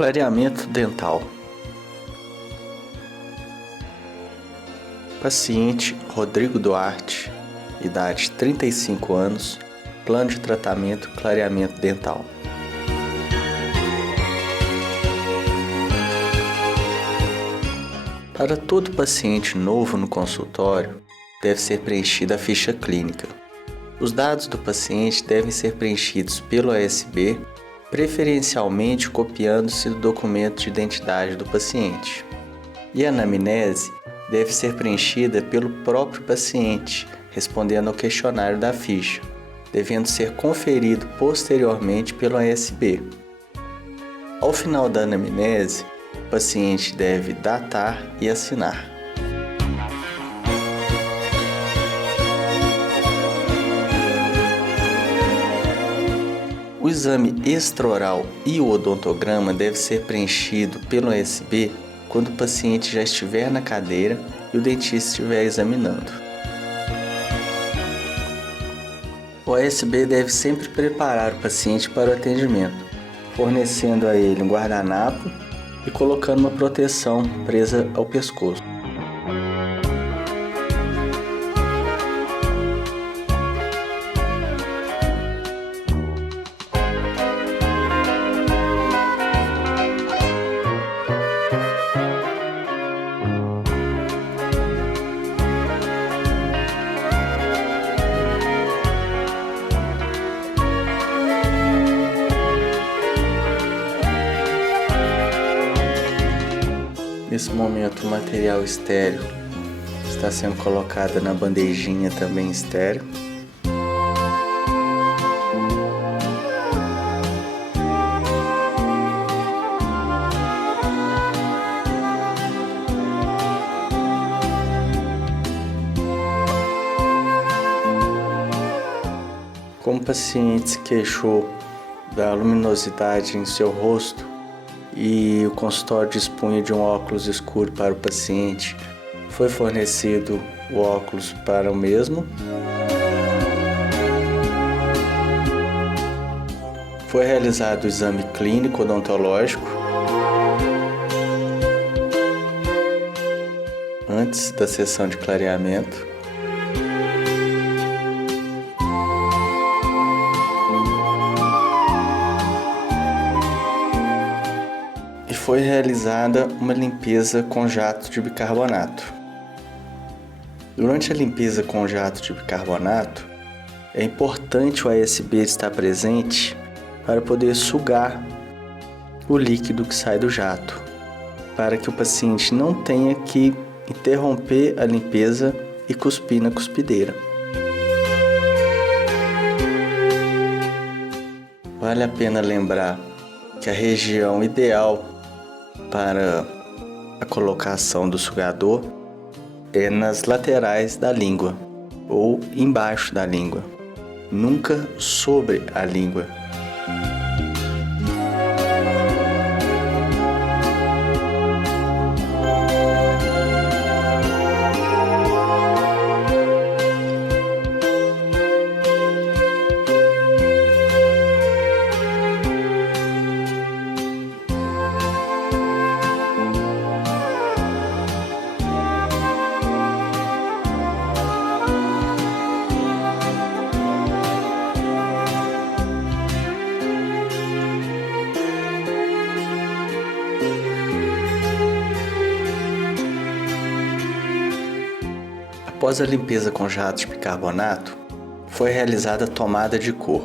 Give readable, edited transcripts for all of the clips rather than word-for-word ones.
Clareamento dental. Paciente Rodrigo Duarte, idade 35 anos, plano de tratamento clareamento dental. Para todo paciente novo no consultório, deve ser preenchida a ficha clínica. Os dados do paciente devem ser preenchidos pelo ASB, preferencialmente copiando-se do documento de identidade do paciente. E a anamnese deve ser preenchida pelo próprio paciente, respondendo ao questionário da ficha, devendo ser conferido posteriormente pelo ASB. Ao final da anamnese, o paciente deve datar e assinar. O exame extraoral e o odontograma deve ser preenchido pelo ASB quando o paciente já estiver na cadeira e o dentista estiver examinando. O ASB deve sempre preparar o paciente para o atendimento, fornecendo a ele um guardanapo e colocando uma proteção presa ao pescoço. Nesse momento, o material estéreo está sendo colocado na bandejinha também estéreo. Como o paciente se queixou da luminosidade em seu rosto, e o consultório dispunha de um óculos escuro para o paciente, foi fornecido o óculos para o mesmo. Foi realizado o exame clínico odontológico antes da sessão de clareamento. Foi realizada uma limpeza com jato de bicarbonato. Durante a limpeza com jato de bicarbonato, é importante o ASB estar presente para poder sugar o líquido que sai do jato, para que o paciente não tenha que interromper a limpeza e cuspir na cuspideira. Vale a pena lembrar que a região ideal para a colocação do sugador é nas laterais da língua ou embaixo da língua, nunca sobre a língua. Após a limpeza com jato de bicarbonato, foi realizada a tomada de cor,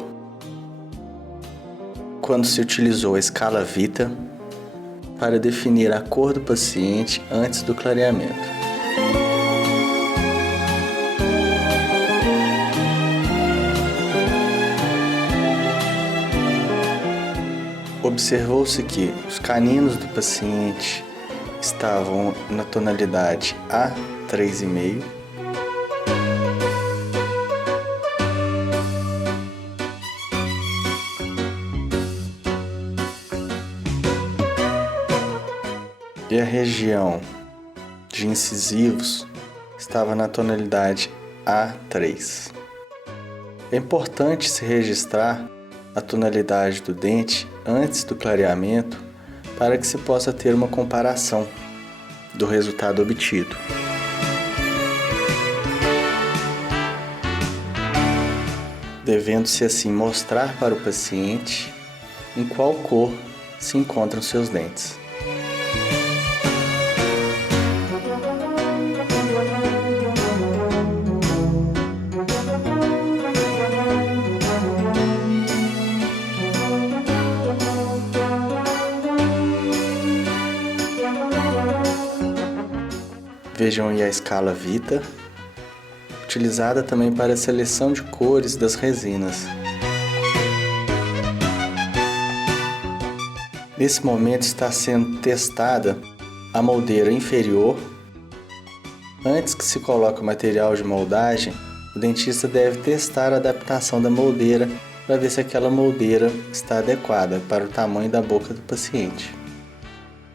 quando se utilizou a escala Vita para definir a cor do paciente antes do clareamento. Observou-se que os caninos do paciente estavam na tonalidade A3,5, e a região de incisivos estava na tonalidade A3. É importante se registrar a tonalidade do dente antes do clareamento para que se possa ter uma comparação do resultado obtido. Devendo-se assim mostrar para o paciente em qual cor se encontram seus dentes. Vejam aí a escala Vita, utilizada também para a seleção de cores das resinas. Nesse momento está sendo testada a moldeira inferior. Antes que se coloque o material de moldagem, o dentista deve testar a adaptação da moldeira para ver se aquela moldeira está adequada para o tamanho da boca do paciente.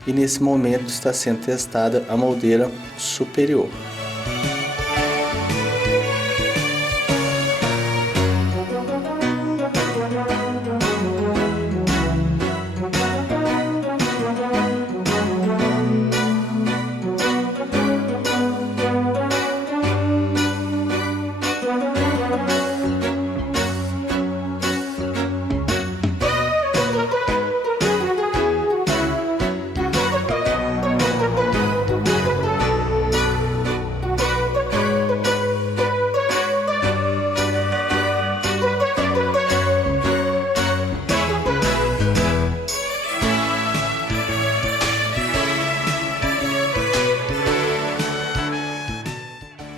E nesse momento está sendo testada a moldeira superior.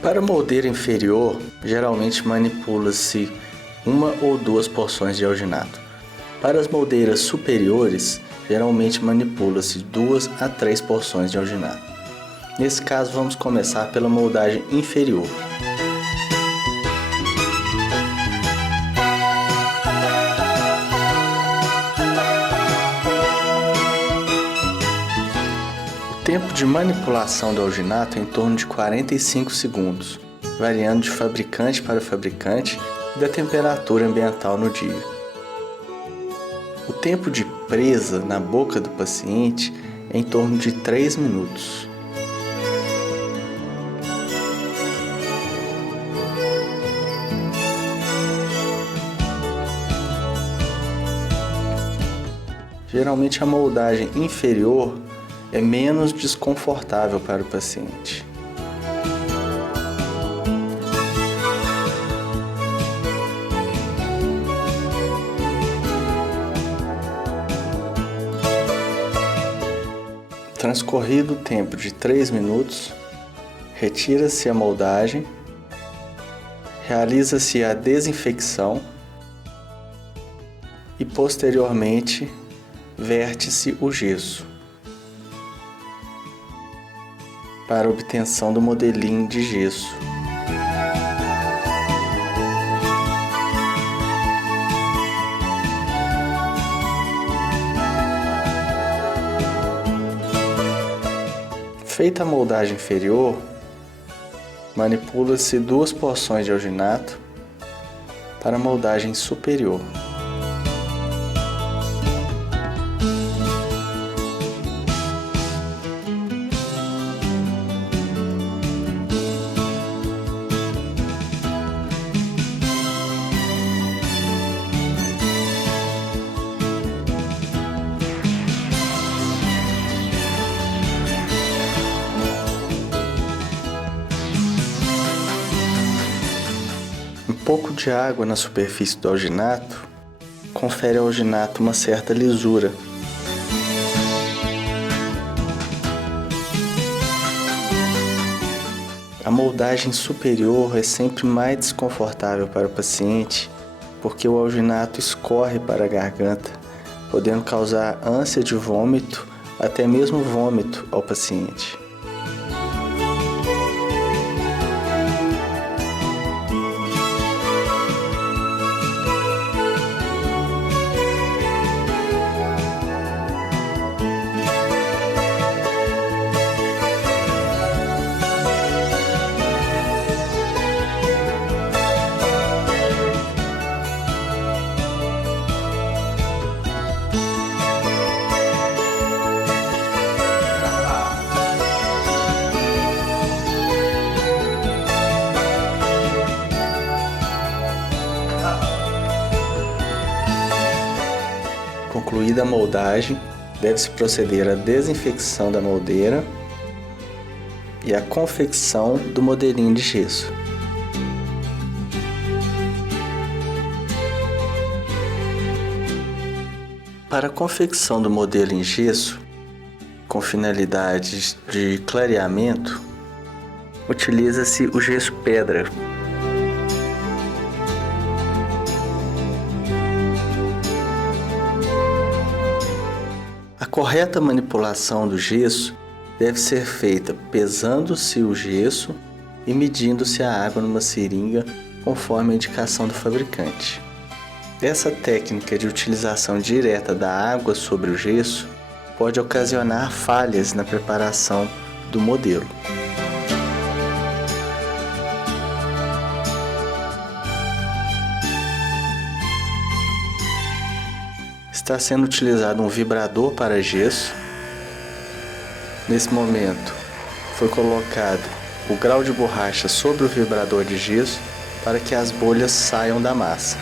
Para a moldeira inferior, geralmente manipula-se 1 ou 2 porções de alginato. Para as moldeiras superiores, geralmente manipula-se 2 a 3 porções de alginato. Nesse caso, vamos começar pela moldagem inferior. O tempo de manipulação do alginato é em torno de 45 segundos, variando de fabricante para fabricante e da temperatura ambiental no dia. O tempo de presa na boca do paciente é em torno de 3 minutos. Geralmente a moldagem inferior é menos desconfortável para o paciente. Transcorrido o tempo de 3 minutos, retira-se a moldagem, realiza-se a desinfecção e posteriormente verte-se o gesso para obtenção do modelinho de gesso. Feita a moldagem inferior, manipula-se 2 porções de alginato para a moldagem superior. Um pouco de água na superfície do alginato confere ao alginato uma certa lisura. A moldagem superior é sempre mais desconfortável para o paciente porque o alginato escorre para a garganta, podendo causar ânsia de vômito, até mesmo vômito ao paciente. concluída a moldagem, deve-se proceder à desinfecção da moldeira e à confecção do modelinho de gesso. Para a confecção do modelo em gesso, com finalidades de clareamento, utiliza-se o gesso pedra. A correta manipulação do gesso deve ser feita pesando-se o gesso e medindo-se a água numa seringa conforme a indicação do fabricante. Essa técnica de utilização direta da água sobre o gesso pode ocasionar falhas na preparação do modelo. Está sendo utilizado um vibrador para gesso. Nesse momento, foi colocado o grau de borracha sobre o vibrador de gesso para que as bolhas saiam da massa.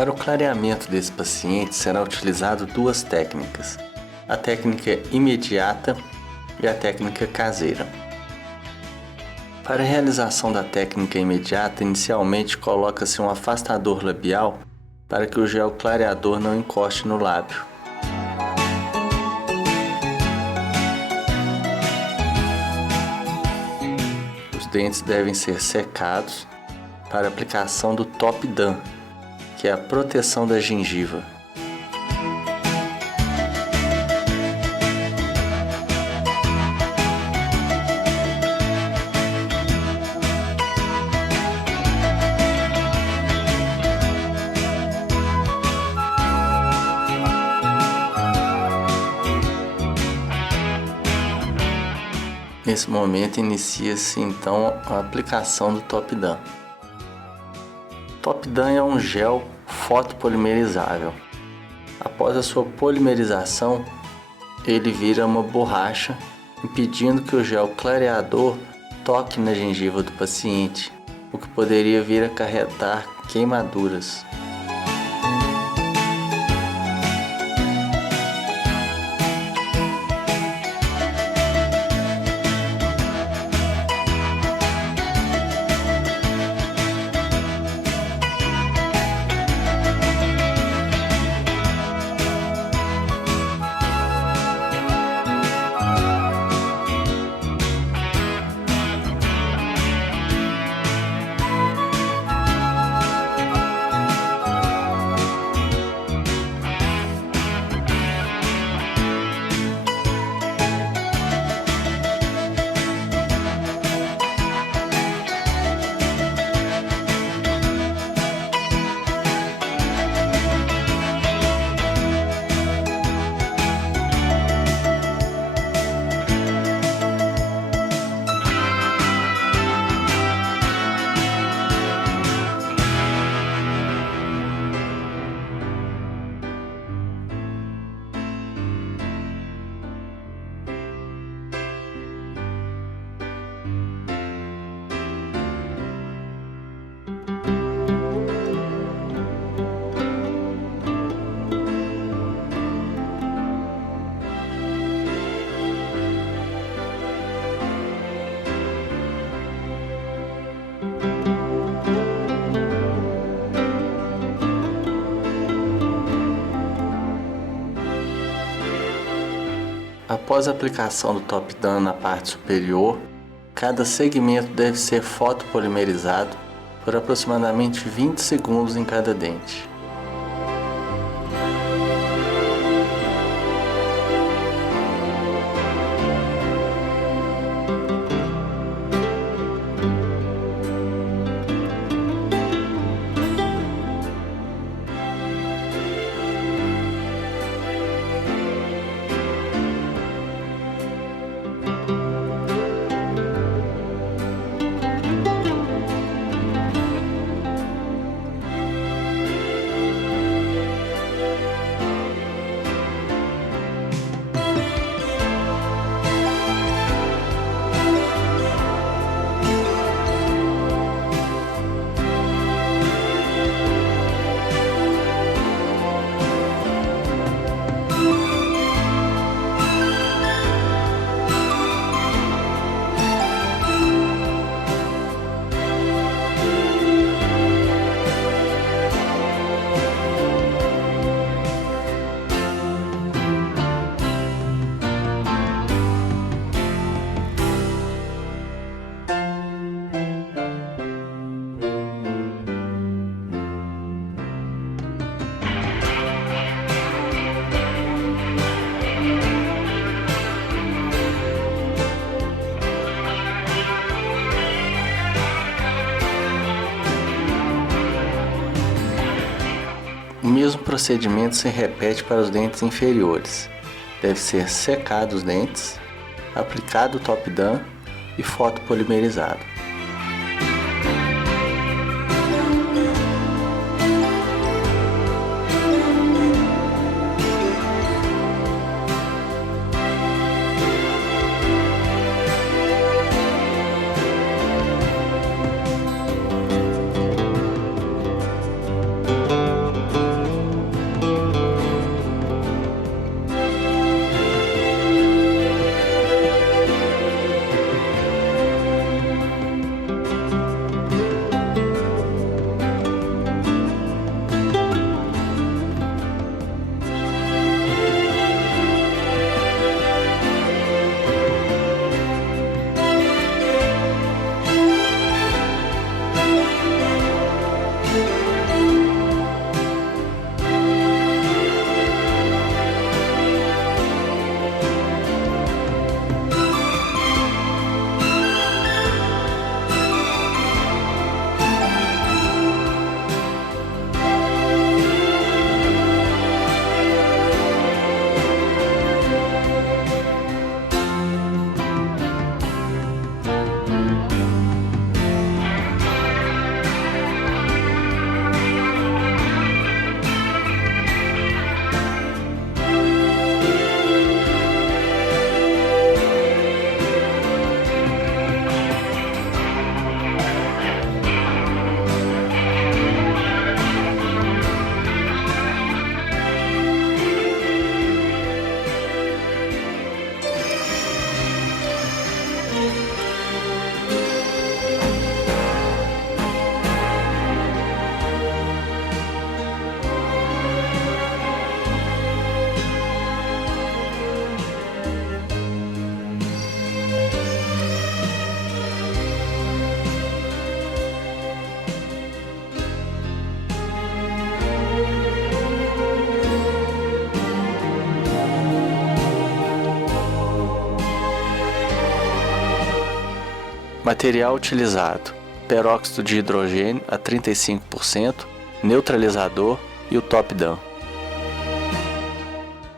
Para o clareamento desse paciente será utilizado duas técnicas, a técnica imediata e a técnica caseira. Para a realização da técnica imediata, inicialmente coloca-se um afastador labial para que o gel clareador não encoste no lábio. Os dentes devem ser secados para a aplicação do Top Dam, que é a proteção da gengiva. Nesse momento inicia-se então a aplicação do Top Dam. Top Dam é um gel fotopolimerizável. Após a sua polimerização, ele vira uma borracha, impedindo que o gel clareador toque na gengiva do paciente, o que poderia vir a acarretar queimaduras. Após a aplicação do Top Dam na parte superior, cada segmento deve ser fotopolimerizado por aproximadamente 20 segundos em cada dente. O mesmo procedimento se repete para os dentes inferiores. Deve ser secado os dentes, aplicado o Top Dam e fotopolimerizado. Material utilizado: peróxido de hidrogênio a 35%, neutralizador e o top-down.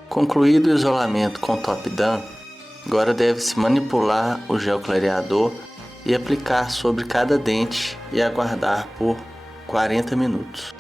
Concluído o isolamento com top-down, agora deve-se manipular o gel clareador e aplicar sobre cada dente e aguardar por 40 minutos.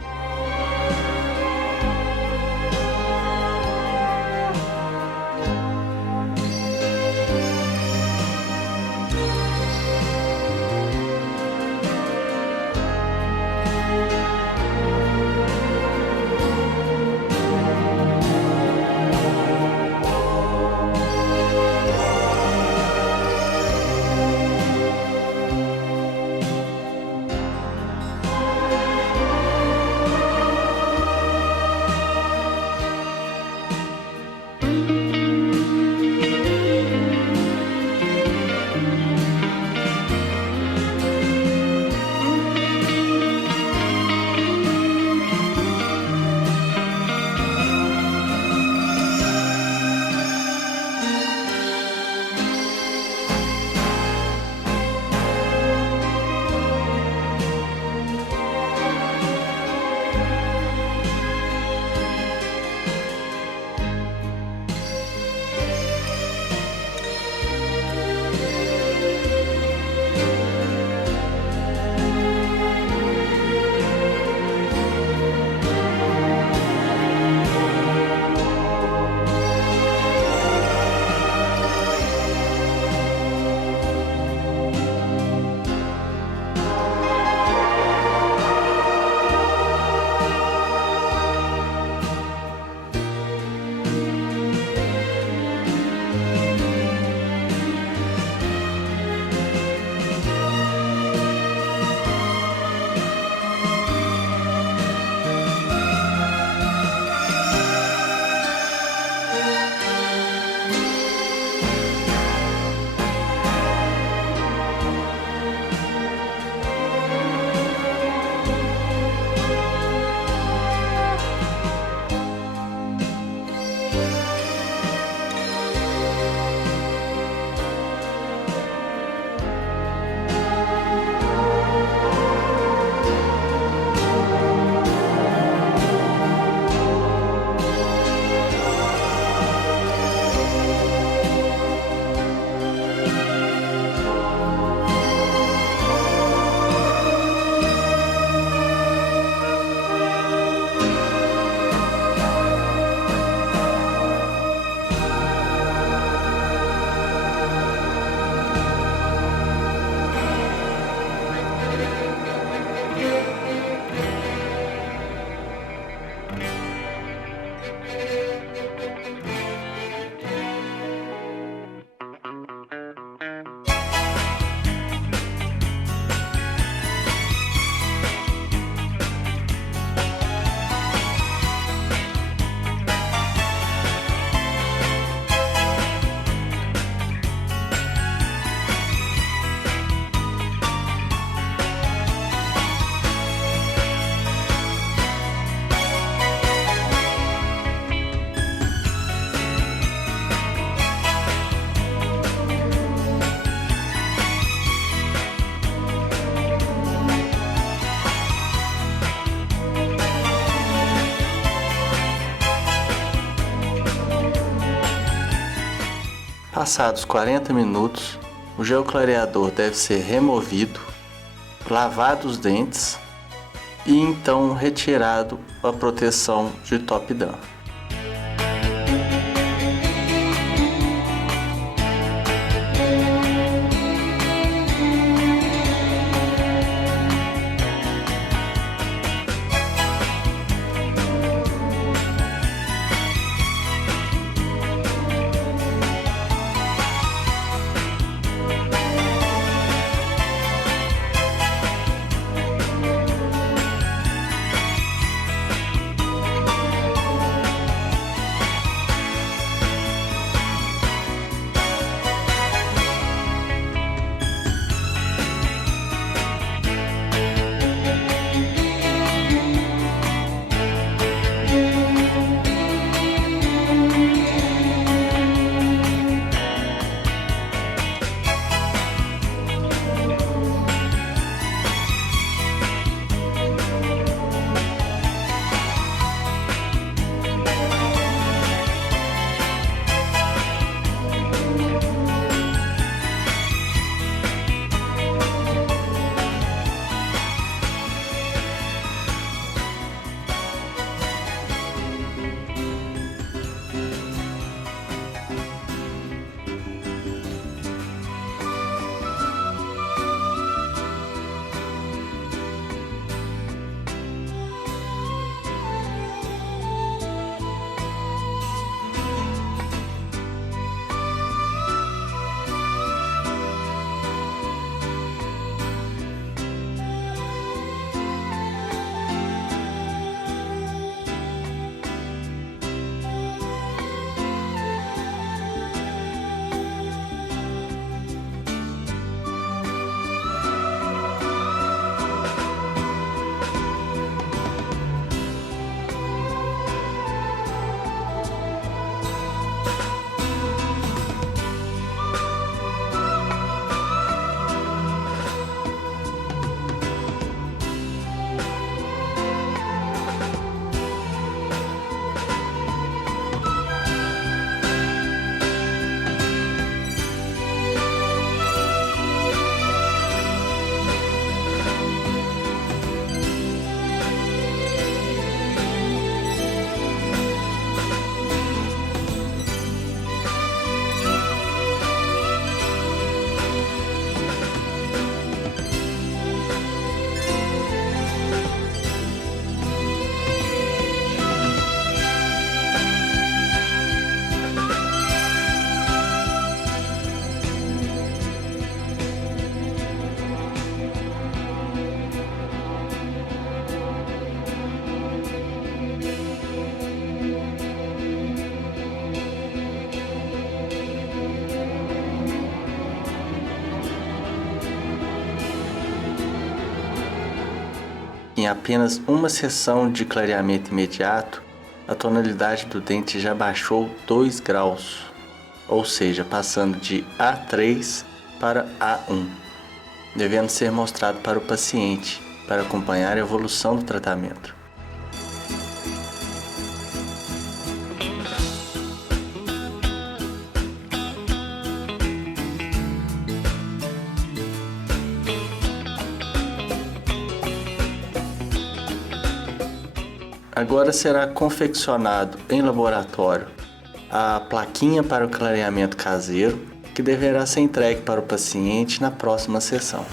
Passados 40 minutos, o gel clareador deve ser removido, lavado os dentes e então retirado a proteção de top-down. em apenas uma sessão de clareamento imediato, a tonalidade do dente já baixou 2 graus, ou seja, passando de A3 para A1, devendo ser mostrado para o paciente para acompanhar a evolução do tratamento. Agora será confeccionado em laboratório a plaquinha para o clareamento caseiro, que deverá ser entregue para o paciente na próxima sessão.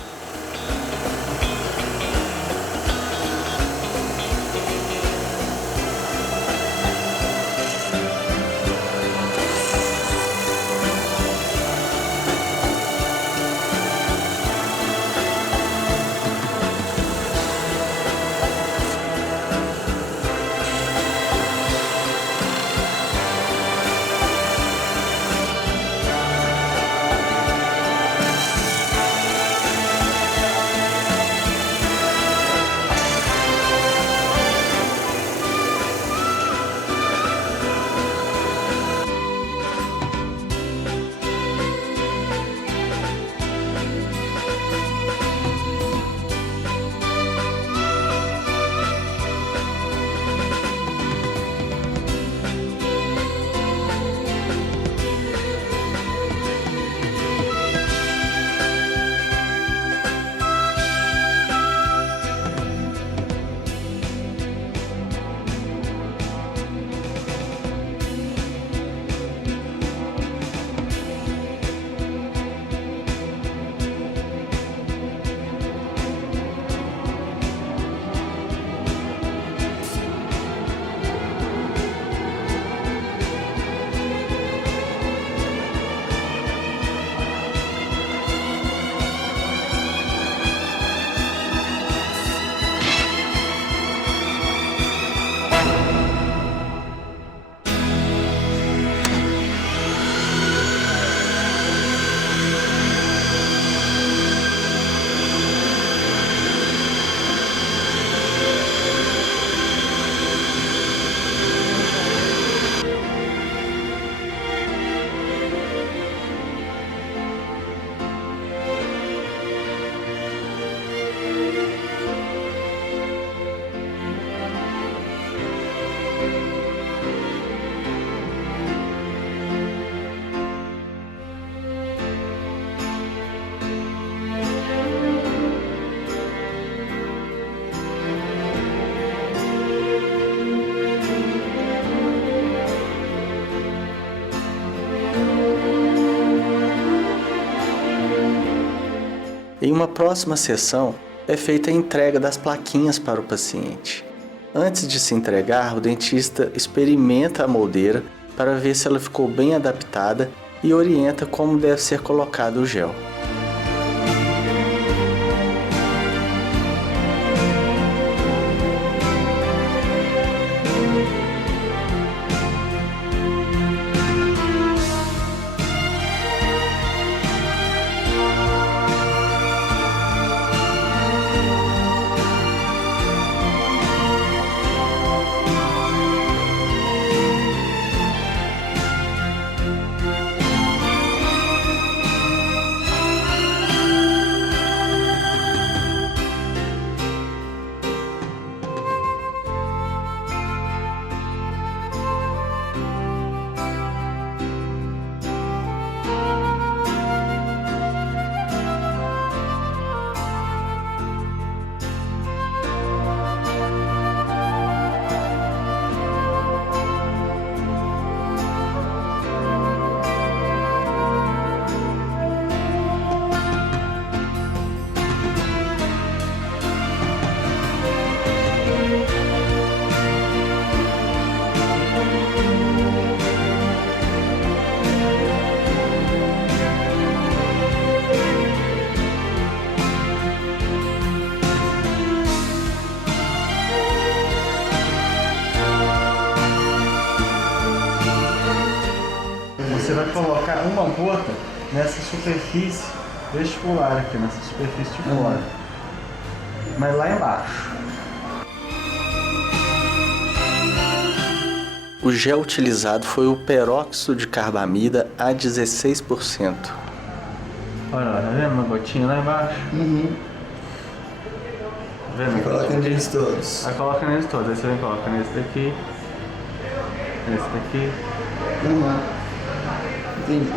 Em uma próxima sessão, é feita a entrega das plaquinhas para o paciente. Antes de se entregar, o dentista experimenta a moldeira para ver se ela ficou bem adaptada e orienta como deve ser colocado o gel. Você vai colocar uma gota nessa superfície vestibular aqui, nessa superfície de fora. Mas lá embaixo. O gel utilizado foi o peróxido de carbamida a 16%. Olha lá, tá vendo uma gotinha lá embaixo? Uhum. Tá vendo? Coloca neles todos. Aí coloca neles todos, aí você vem e coloca nesse daqui, nesse daqui, Uhum. Entendi.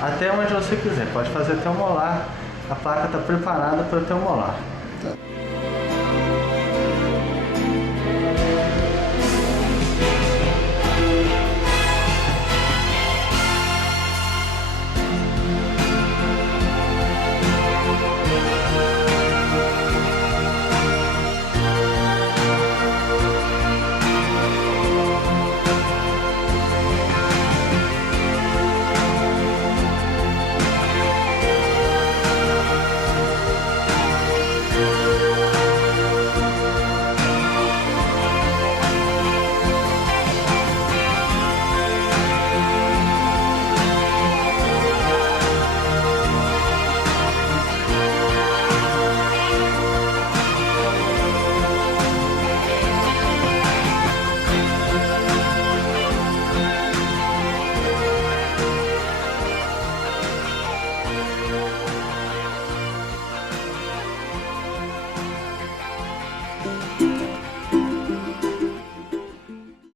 até onde você quiser, pode fazer até o molar. A placa está preparada para até o molar.